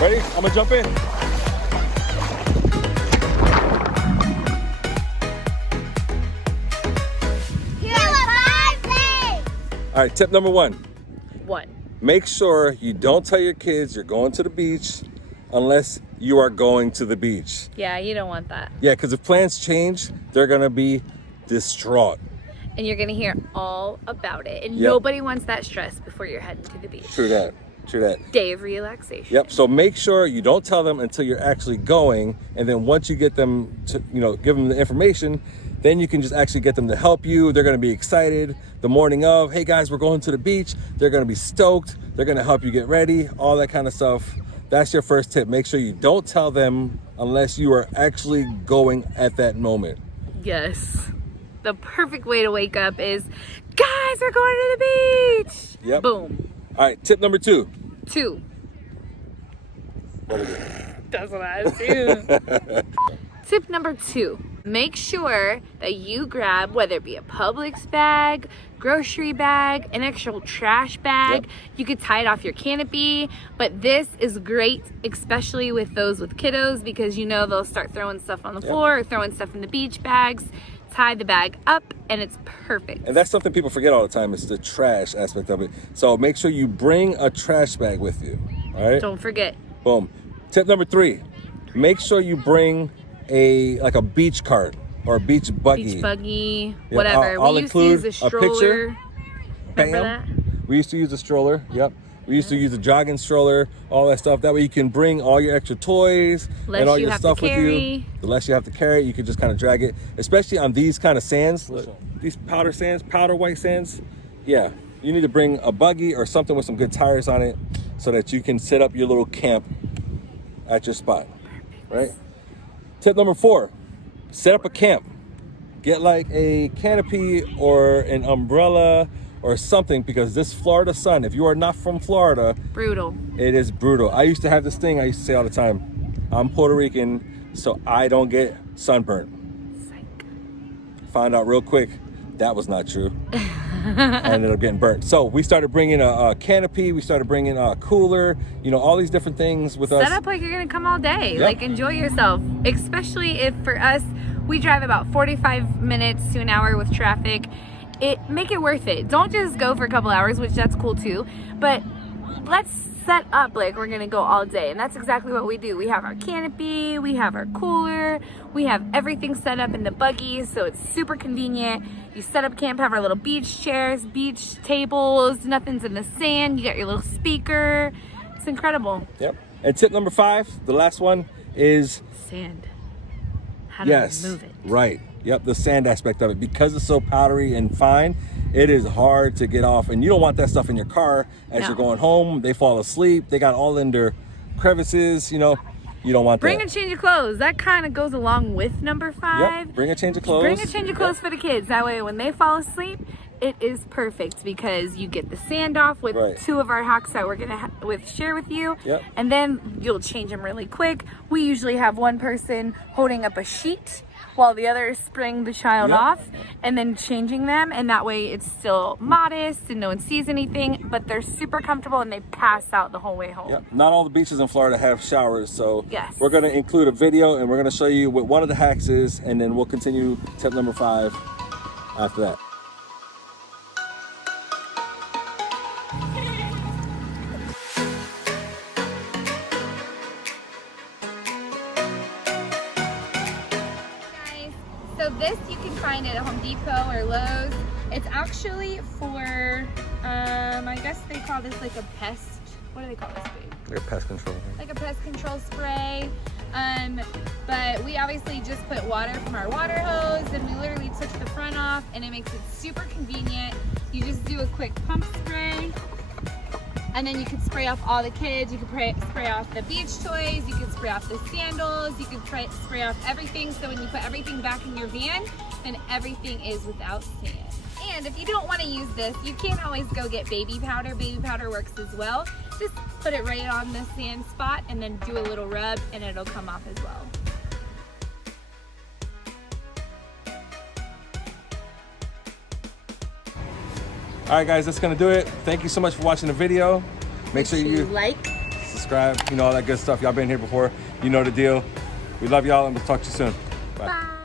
Ready? I'm gonna jump in. All right, tip number one. What? Make sure you don't tell your kids you're going to the beach unless you are going to the beach. Yeah, you don't want that. Yeah, because if plans change, they're gonna be distraught. And you're gonna hear all about it. And Yep. nobody wants that stress before you're heading to the beach. True that. True that. Day of relaxation. Yep. So make sure you don't tell them until you're actually going, and then once you get them to, give them the information, then you can just actually get them to help you. They're going to be excited the morning of. Hey guys, we're going to the beach. They're going to be stoked. They're going to help you get ready. All that kind of stuff. That's your first tip. Make sure you don't tell them unless you are actually going at that moment. Yes. The perfect way to wake up is, guys, we're going to the beach. Yep. Boom. All right. Tip number 2. 2. What is it? That's what I do. Tip number 2. Make sure that you grab, whether it be a Publix bag, grocery bag, an actual trash bag. Yep. You could tie it off your canopy, but this is great, especially with those with kiddos, because they'll start throwing stuff on the floor or throwing stuff in the beach bags. Tie the bag up and it's perfect. And that's something people forget all the time, is the trash aspect of it. So make sure you bring a trash bag with you. All right. Don't forget. Boom. Tip number 3, make sure you bring a beach cart or a beach buggy. Beach buggy, Yeah, whatever. I'll We used to use a include a picture. stroller. Remember that? We used to use a stroller. Yep. We used to use a jogging stroller, all that stuff. That way you can bring all your extra toys Less and all you your have stuff to with you. carry. The less you have to carry, you can just kind of drag it. Especially on these kind of sands, these powder white sands. Yeah, you need to bring a buggy or something with some good tires on it so that you can set up your little camp at your spot, right? Tip number 4, set up a camp. Get like a canopy or an umbrella or something, because this Florida sun, if you are not from Florida, Brutal. it is brutal. I used to have this thing I used to say all the time. I'm Puerto Rican, so I don't get sunburnt. Psych. Found out real quick that was not true. I ended up getting burnt. So we started bringing a canopy. We started bringing a cooler. All these different things with us. Set up like you're gonna come all day. Yep. Like, enjoy yourself. Especially if, for us, we drive about 45 minutes to an hour with traffic. Make it worth it. Don't just go for a couple hours, which that's cool too, but let's set up like we're gonna go all day. And that's exactly what we do. We have our canopy, we have our cooler, we have everything set up in the buggy, so it's super convenient. You set up camp, have our little beach chairs, beach tables, nothing's in the sand, you got your little speaker. It's incredible. Yep. And tip number 5, the last one, is Sand. How do we move it? Right. Yep, the sand aspect of it. Because it's so powdery and fine, it is hard to get off. And you don't want that stuff in your car as you're going home. They fall asleep. They got all in their crevices, You don't want Bring that. a change of clothes. That kind of goes along with number 5. Yep, bring a change of clothes. Bring a change of clothes for the kids. That way when they fall asleep, it is perfect, because you get the sand off with 2 of our hacks that we're gonna share with you. Yep. And then you'll change them really quick. We usually have one person holding up a sheet while the other is spraying the child off and then changing them, and that way it's still modest and no one sees anything, but they're super comfortable and they pass out the whole way home. Yep. Not all the beaches in Florida have showers, so Yes. we're going to include a video and we're going to show you what one of the hacks is, and then we'll continue tip number 5 after that. So this you can find at Home Depot or Lowe's. It's actually for, I guess they call this like a pest, what do they call this thing? Like a pest control. Like a pest control spray. But we obviously just put water from our water hose, and we literally took the front off, and it makes it super convenient. You just do a quick pump spray, and then you can spray off all the kids. You can spray off the beach toys. You can spray off the sandals. You can spray off everything. So when you put everything back in your van, then everything is without sand. And if you don't want to use this, you can always go get baby powder. Baby powder works as well. Just put it right on the sand spot and then do a little rub, and it'll come off as well. All right, guys, that's going to do it. Thank you so much for watching the video. Make sure you like, subscribe, you know, all that good stuff. Y'all been here before, you know the deal. We love y'all, and we'll talk to you soon. Bye. Bye.